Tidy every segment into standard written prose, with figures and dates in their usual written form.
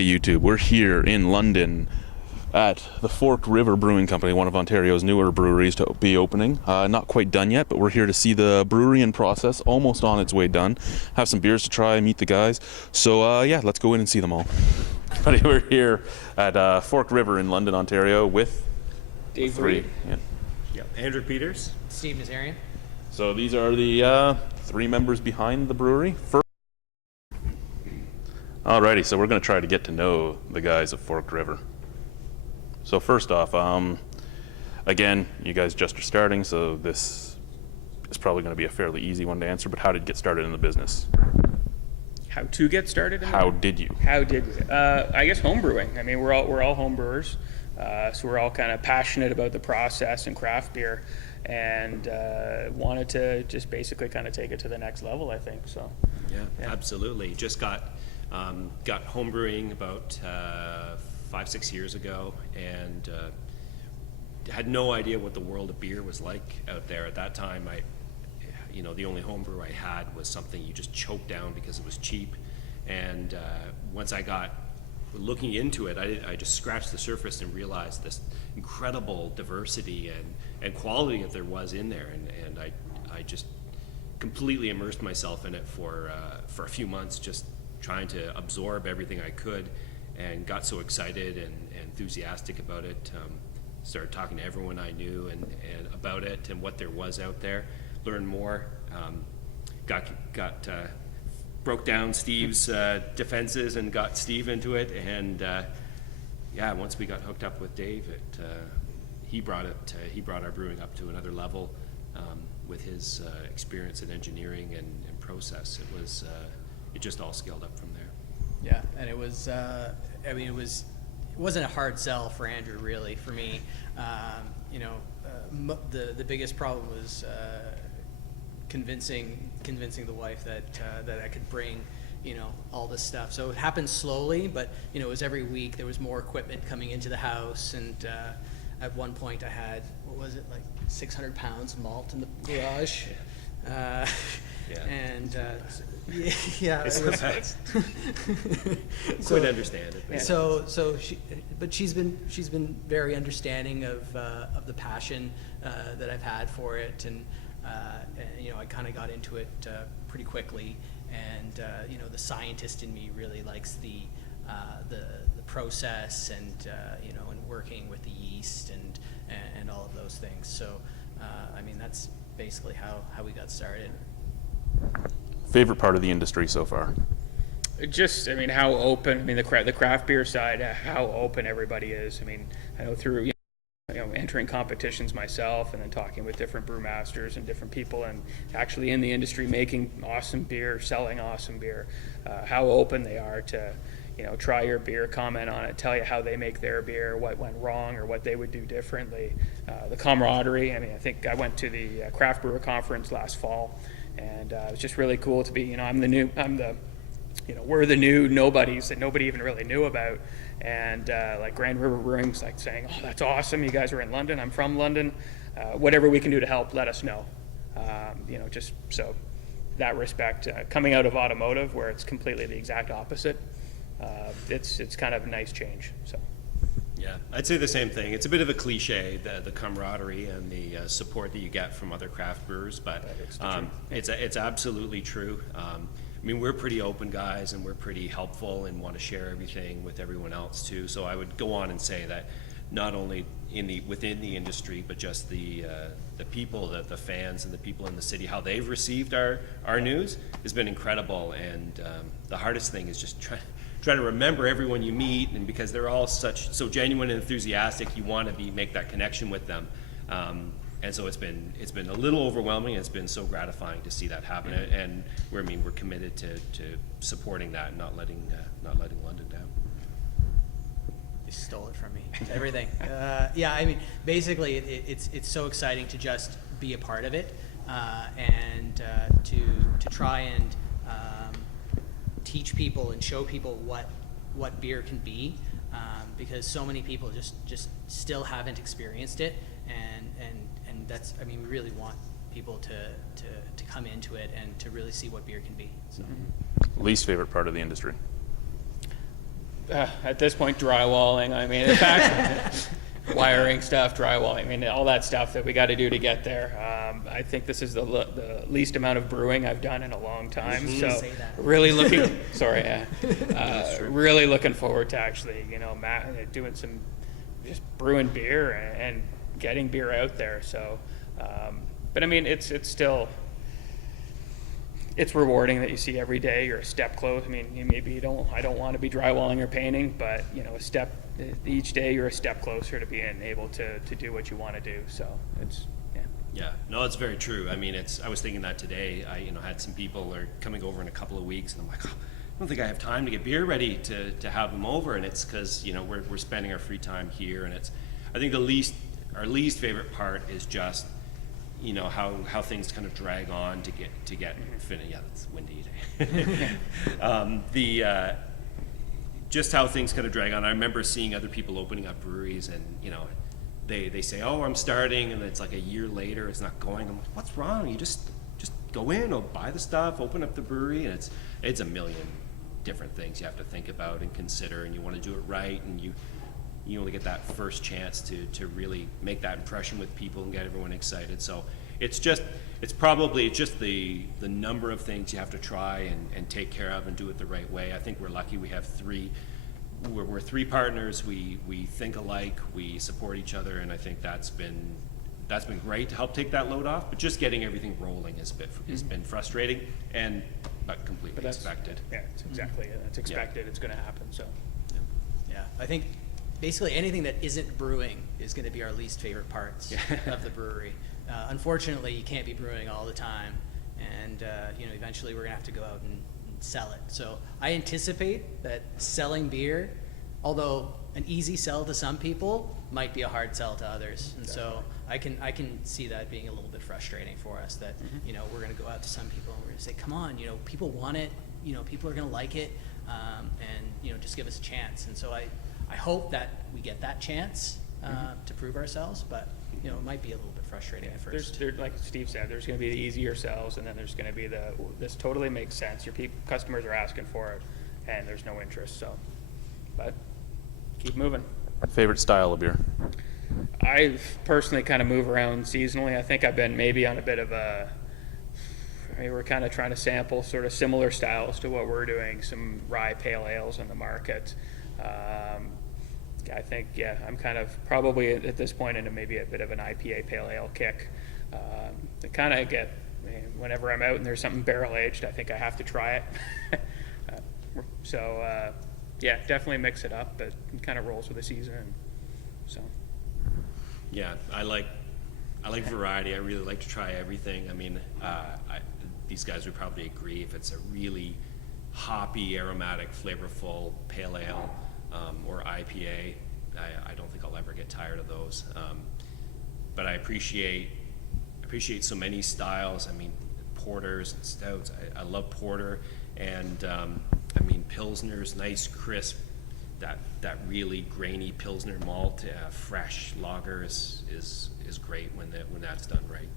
YouTube. We're here in London at the Forked River Brewing Company, one of Ontario's newer breweries to be opening. Not quite done yet, but we're here to see the brewery in process, almost on its way done. Have some beers to try, meet the guys. So yeah, let's go in and see them all. But we're here at Forked River in London, Ontario with Dave three. Reed. Yeah. Yep. Andrew Peters. Steve Nazarian. So these are the three members behind the brewery. Alrighty, so we're going to try to get to know the guys of Forked River. So first off, again, you guys just are starting, so this is probably going to be a fairly easy one to answer, but how did you get started in the business? How to get started? How did you? How did we? I guess home brewing. I mean, we're all home brewers, so we're all kind of passionate about the process and craft beer, and wanted to just basically kind of take it to the next level, I think. So. Yeah. Absolutely. Just got home brewing about 5-6 years ago, and had no idea what the world of beer was like out there at that time. The only home brew I had was something you just choked down because it was cheap. And once I got looking into it, I just scratched the surface and realized this incredible diversity and quality that there was in there. And I just completely immersed myself in it for a few months, just trying to absorb everything I could, and got so excited and enthusiastic about it. Started talking to everyone I knew and about it and what there was out there. Learned more. Broke down Steve's defenses and got Steve into it. And once we got hooked up with Dave, he brought our brewing up to another level with his experience in engineering and process. It just all scaled up from there. Yeah, and it was, it wasn't a hard sell for Andrew, really. For me, the biggest problem was convincing the wife that I could bring, all this stuff. So it happened slowly, but it was every week. There was more equipment coming into the house, and at one point I had, what was it, like 600 pounds of malt in the garage. And yeah, it was. Could understand it. Yeah. But she's been very understanding of the passion that I've had for it, and I kind of got into it pretty quickly, and the scientist in me really likes the process, and and working with the yeast and all of those things. So that's basically how we got started. Favorite part of the industry so far? Just, how open. The craft beer side, how open everybody is. I know through entering competitions myself, and then talking with different brewmasters and different people, and actually in the industry making awesome beer, selling awesome beer. How open they are to try your beer, comment on it, tell you how they make their beer, what went wrong or what they would do differently. The camaraderie. I think I went to the craft brewer conference last fall, and it was just really cool to be. We're the new nobodies that nobody even really knew about, and like Grand River Brewing's like saying, "Oh, that's awesome! You guys are in London. I'm from London. Whatever we can do to help, let us know." Just so that respect. Coming out of automotive, where it's completely the exact opposite, it's kind of a nice change. So. Yeah, I'd say the same thing. It's a bit of a cliche, the camaraderie and the support that you get from other craft brewers, but it's absolutely true. We're pretty open guys, and we're pretty helpful and want to share everything with everyone else too. So I would go on and say that not only within the industry, but just the people, the fans and the people in the city, how they've received our news has been incredible. And the hardest thing is just try to remember everyone you meet, and because they're all so genuine and enthusiastic, you want to make that connection with them. And so it's been a little overwhelming. It's been so gratifying to see that happen, and we're committed to supporting that and not letting London down. You stole it from me. Everything. Basically, it's so exciting to just be a part of it, and to try and teach people and show people what beer can be, because so many people just still haven't experienced it, and that's, we really want people to come into it and to really see what beer can be. So. Least favorite part of the industry? At this point, drywalling. I mean, in fact, wiring stuff, drywalling. I mean, all that stuff that we got to do to get there. I think this is the least amount of brewing I've done in a long time. So Say that. really looking, sorry, really looking forward to actually, doing some just brewing beer and getting beer out there. So, but I mean, it's still. It's rewarding that you see every day you're a step close. I mean, maybe I don't want to be drywalling or painting, but each day you're a step closer to being able to do what you want to do. So it's, yeah. Yeah, no, it's very true. I mean, I was thinking that today. I had some people are coming over in a couple of weeks, and I'm like, oh, I don't think I have time to get beer ready to have them over, and it's because we're spending our free time here, and I think our least favorite part is just how things kind of drag on to get finished. Yeah, it's windy today. Just how things kind of drag on. I remember seeing other people opening up breweries, and they say, "Oh, I'm starting," and it's like a year later, it's not going. I'm like, "What's wrong? You just go in, or buy the stuff, open up the brewery," and it's a million different things you have to think about and consider, and you want to do it right, and you only get that first chance to really make that impression with people and get everyone excited. So it's probably just the number of things you have to try and take care of and do it the right way. I think we're lucky we have we're three partners. We think alike, we support each other, and I think that's been great to help take that load off. But just getting everything rolling has been frustrating, but completely expected. Yeah, it's exactly it. It's expected. It's going to happen. So Yeah, I think basically anything that isn't brewing is going to be our least favorite parts of the brewery. Unfortunately, you can't be brewing all the time, and eventually we're going to have to go out and sell it. So I anticipate that selling beer, although an easy sell to some people, might be a hard sell to others. And so I can see that being a little bit frustrating for us, that we're going to go out to some people and we're going to say, come on, people want it, people are going to like it, and just give us a chance. And so I hope that we get that chance to prove ourselves, but it might be a little bit frustrating at first. Like Steve said, there's going to be the easier sells, and then there's going to be this totally makes sense. Your customers are asking for it, and there's no interest. So, but keep moving. Favorite style of beer? I personally kind of move around seasonally. I think I've been maybe on a bit of we're kind of trying to sample sort of similar styles to what we're doing, some rye pale ales on the market. I think, I'm kind of probably at this point into maybe a bit of an IPA pale ale kick. I kind of get, whenever I'm out and there's something barrel aged, I think I have to try it. Definitely mix it up, but it kind of rolls with the season. And so. Yeah, I like variety. I really like to try everything. I mean, these guys would probably agree if it's a really hoppy, aromatic, flavorful pale ale or IPA, I don't think I'll ever get tired of those. But I appreciate so many styles. I mean, porters and stouts. I love porter, and pilsners, nice, crisp. That really grainy pilsner malt, fresh lager is great when that's done right.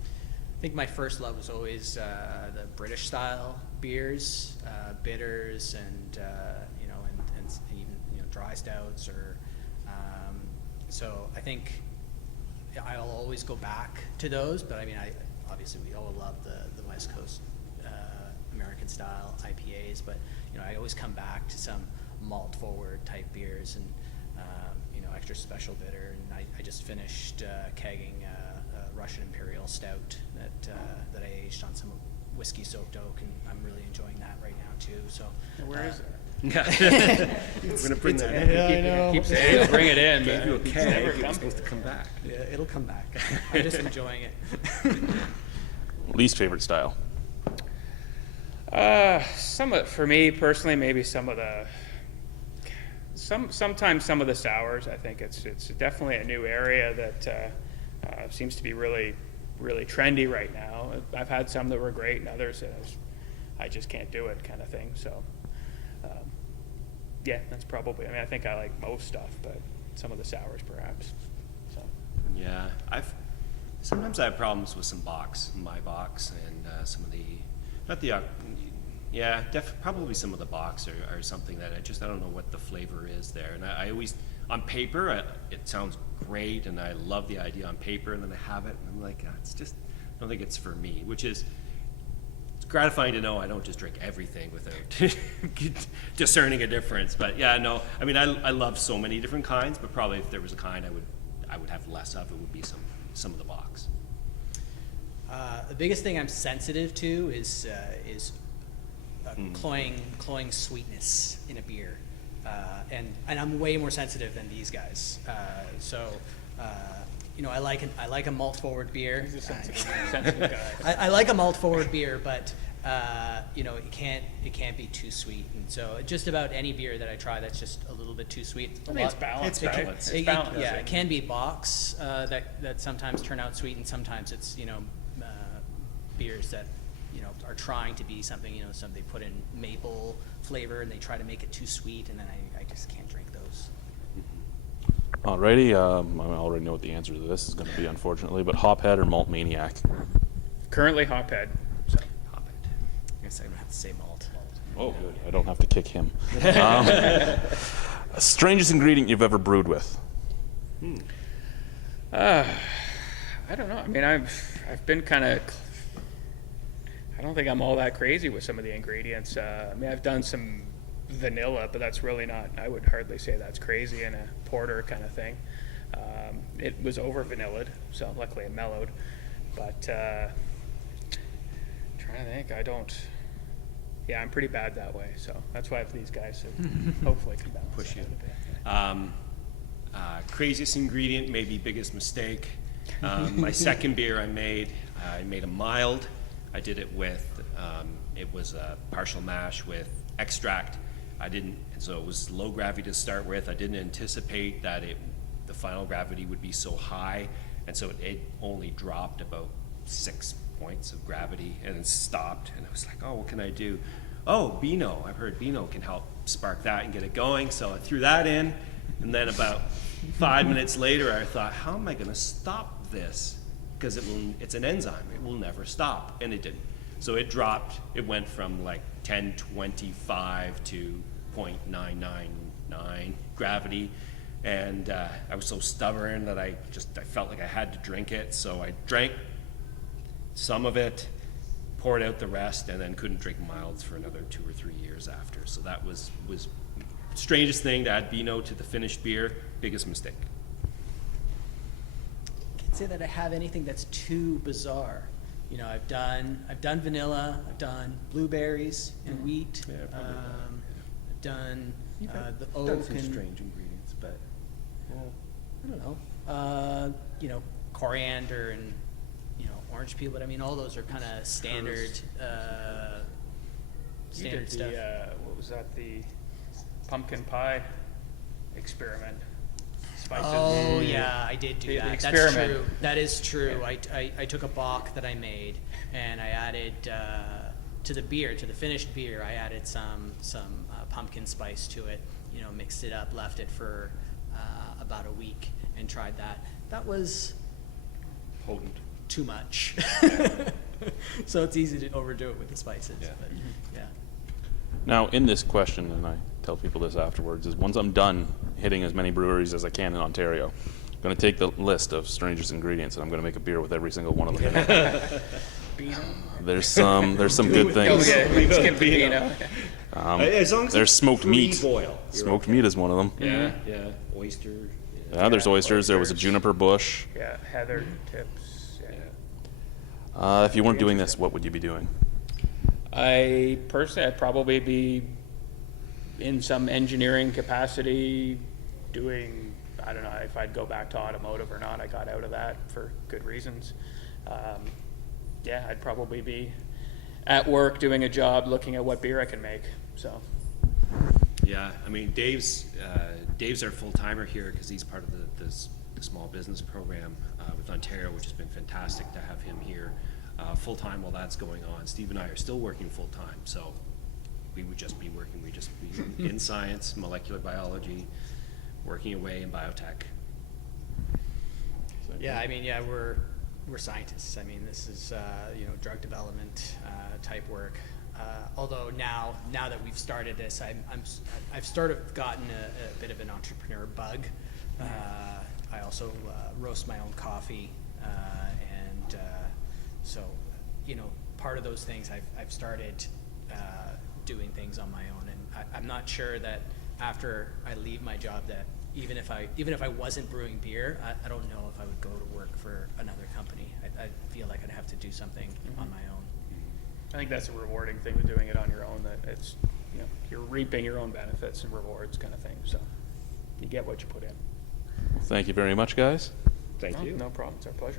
I think my first love was always the British style beers, bitters, and even dry stouts. So I think I'll always go back to those. But obviously we all love the West Coast American style IPAs. But I always come back to some malt forward type beers and extra special bitter. And I just finished kegging a Russian Imperial Stout that I aged on some whiskey soaked oak, and I'm really enjoying that right now too. So Where is it? We're gonna bring that in. I know. Keep saying it'll bring it in. Gave you a It's keg. never It was come. supposed to come back. Yeah, it'll come back. I'm just enjoying it. Least favorite style? For me personally, maybe sometimes some of the sours. I think it's definitely a new area that seems to be really, really trendy right now. I've had some that were great, and others that I just can't do it, kind of thing. So, that's probably. I think I like most stuff, but some of the sours perhaps. So. Yeah, sometimes I have problems with some my box, and some of the Yeah, probably some of the box or something that I don't know what the flavor is there. And I always, on paper, it sounds great, and I love the idea on paper, and then I have it, and I'm like, it's just, I don't think it's for me, which is, it's gratifying to know I don't just drink everything without discerning a difference. But yeah, no, I mean, I love so many different kinds, but probably if there was a kind I would have less of, it would be some of the box. The biggest thing I'm sensitive to is cloying sweetness in a beer, and I'm way more sensitive than these guys. I like a malt forward beer. He's a sensitive guy. I like a malt forward beer, but it can't be too sweet. And so just about any beer that I try that's just a little bit too sweet. I think it's balanced. It's balanced. It's balanced. Yeah, it can be box that sometimes turn out sweet, and sometimes it's beers that are trying to be something. Some they put in maple flavor and they try to make it too sweet, and then I just can't drink those. Alrighty, I already know what the answer to this is going to be, unfortunately, but Hophead or Malt Maniac? Currently Hophead. So. Hophead. I guess I don't have to say malt. Oh, good. I don't have to kick him. Strangest ingredient you've ever brewed with? I don't know. I mean, I've been kind of. I don't think I'm all that crazy with some of the ingredients. I mean, I've done some vanilla, but that's really not. I would hardly say that's crazy in a porter kind of thing. It was over vanillaed, so luckily it mellowed. But trying to think, I don't. Yeah, I'm pretty bad that way, so that's why these guys hopefully can balance Push you. that a bit. Craziest ingredient, maybe biggest mistake. My second beer I made a mild. I did it with, it was a partial mash with extract. So it was low gravity to start with. I didn't anticipate that the final gravity would be so high, and so it only dropped about 6 points of gravity and then stopped. And I was like, oh, what can I do? Oh, Beano. I've heard Beano can help spark that and get it going. So I threw that in, and then about 5 minutes later, I thought, how am I going to stop this? Because it's an enzyme. It will never stop, and it didn't. So it dropped. It went from like 1025 to 0.999 gravity, and I was so stubborn that I felt like I had to drink it. So I drank some of it, poured out the rest, and then couldn't drink milds for another 2 or 3 years after. So that was strangest thing, to add Beano to the finished beer. Biggest mistake. I can't say that I have anything that's too bizarre. I've done vanilla, I've done blueberries and wheat. Yeah, probably I've done the oak done some and strange ingredients, but I don't know, coriander and orange peel. But I mean, all those are kind of standard. You did Standard stuff. what was that? The pumpkin pie experiment. Spices. Oh yeah, I did do The that. That's experiment. true. That is true. I took a bock that I made and I added to the finished beer. I added some pumpkin spice to it. Mixed it up, left it for about a week, and tried that. That was potent. too much. So it's easy to overdo it with the spices. Yeah. But, yeah. Now, in this question, and I tell people this afterwards, is once I'm done hitting as many breweries as I can in Ontario, I'm going to take the list of strangest ingredients and I'm going to make a beer with every single one of them in it. Beano. There's some good Oh things. yeah, we skip the Beano. As long as There's it's smoked meat. pre-boil, you're Smoked okay. meat is one of them. Yeah, yeah. Oyster. Yeah, there's oysters. There was a oysters. juniper bush. Yeah, heather tips. Yeah. If you weren't doing this, what would you be doing? I'd probably be in some engineering capacity doing, I don't know if I'd go back to automotive or not. I got out of that for good reasons. Yeah, I'd probably be at work doing a job looking at what beer I can make. So Yeah, I mean, Dave's our full-timer here because he's part of the small business program with Ontario, which has been fantastic to have him here full-time while that's going on. Steve and I are still working full-time, so we'd just be in science, molecular biology, working away in biotech. Yeah, I mean, we're scientists. I mean, this is drug development type work. Although now that we've started this, I've sort of gotten a bit of an entrepreneur bug. I also roast my own coffee, and so part of those things I've started doing things on my own, and I'm not sure that after I leave my job that even if I wasn't brewing beer, I don't know if I would go to work for another company. I feel like I'd have to do something on my own. I think that's a rewarding thing with doing it on your own, that it's, you're reaping your own benefits and rewards kind of thing. So you get what you put in. Thank you very much, guys. Thank you. No problem. It's our pleasure.